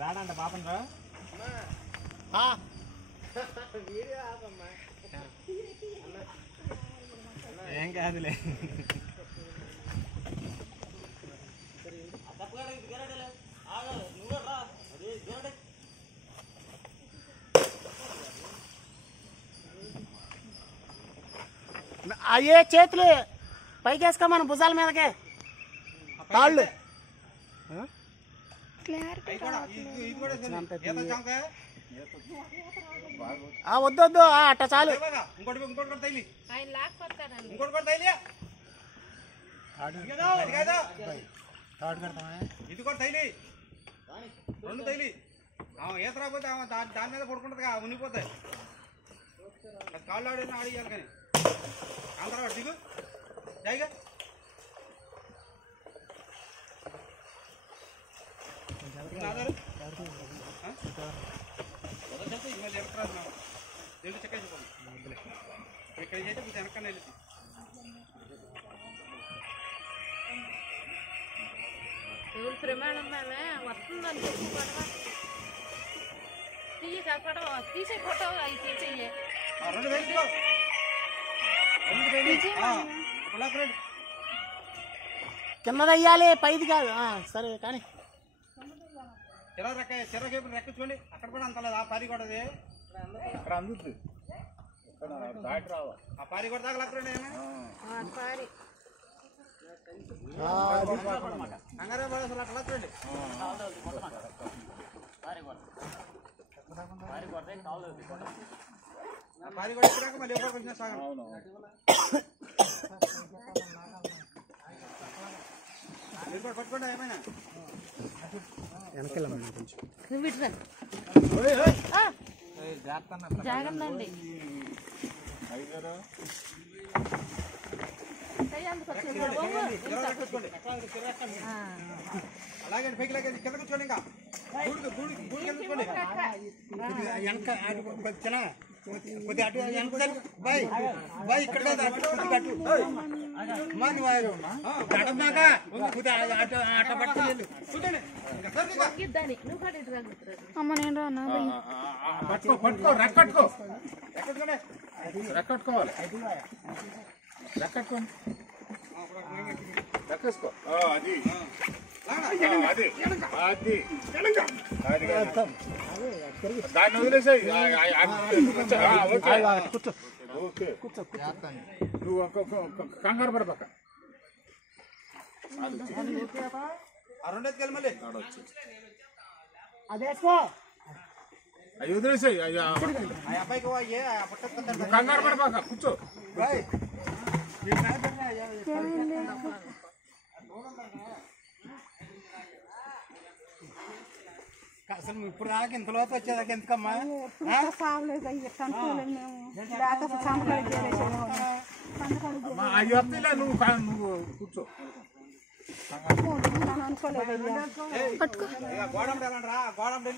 రాడంట పాపం రా ఏం కాదులే అయ్యే చేతులు పైకేసుకో మన భుజాల మీదకే తాళ్ళు వద్దు వద్దు అట్ట చాలు ఇది కూడా తైలి రెండు తైలి ఈత రాకపోతే దాని మీద పడుకుంటుంది ఉనిపోతాయి కాళ్ళు ఆడి ఆడియాలి కానీ అందరూ దిగు జాయిగా ఇక్కడ చేస్తే కొంచెం వెనకన్నా వెళ్ళి ప్రమాణం వస్తుందని చెప్పి పడవ తీయ కాపడం తీసే ఫోటో అవి తీసేయే కిందదయ్యాలి పైది కాదు సరే కానీ చెరకేపు రెక్కించుకోండి అక్కడ కూడా అంత లేదు ఆ పారి కూడా అక్కడ అందుద్ది ఆ పారి కూడా దాకా లక్కడండి కంగారే పడ అసలు అట్లా లక్కడండి పారి కూడా ఎక్కడాక మళ్ళీ ఎవరో కొంచెం సాగం పట్టుకోండి ఏమైనా వెనకెళ్ళమన్నా కొంచెం జాగ్రత్త అండి అలాగే పైకి లాగేది కింద కూర్చోండి ఇంకా కూర్చోండి వెనక కొద్దిగా అటు వెనక బాయ్ బాయ్ ఇక్కడ అటు అట్ట పట్టుకోలేదు అమ్మ నేను రానా పట్టుకో రెక్కట్టుకోవాలి రెక్కేసుకో అది దాన్ని వదిలేసాయి నువ్వు కంగారు పడపక్క రెండెత్తుకెళ్ళి మళ్ళీ అదేసుకో అవి వదిలేసాయి అబ్బాయికి కంగారు పడపక్క కూర్చో అసలు ఇప్పుడు దాకా ఇంత లోతు వచ్చేదాకా ఎందుకమ్మా అవి వస్తాయిలే నువ్వు కూర్చో గోడం రా గోడం వెళ్ళి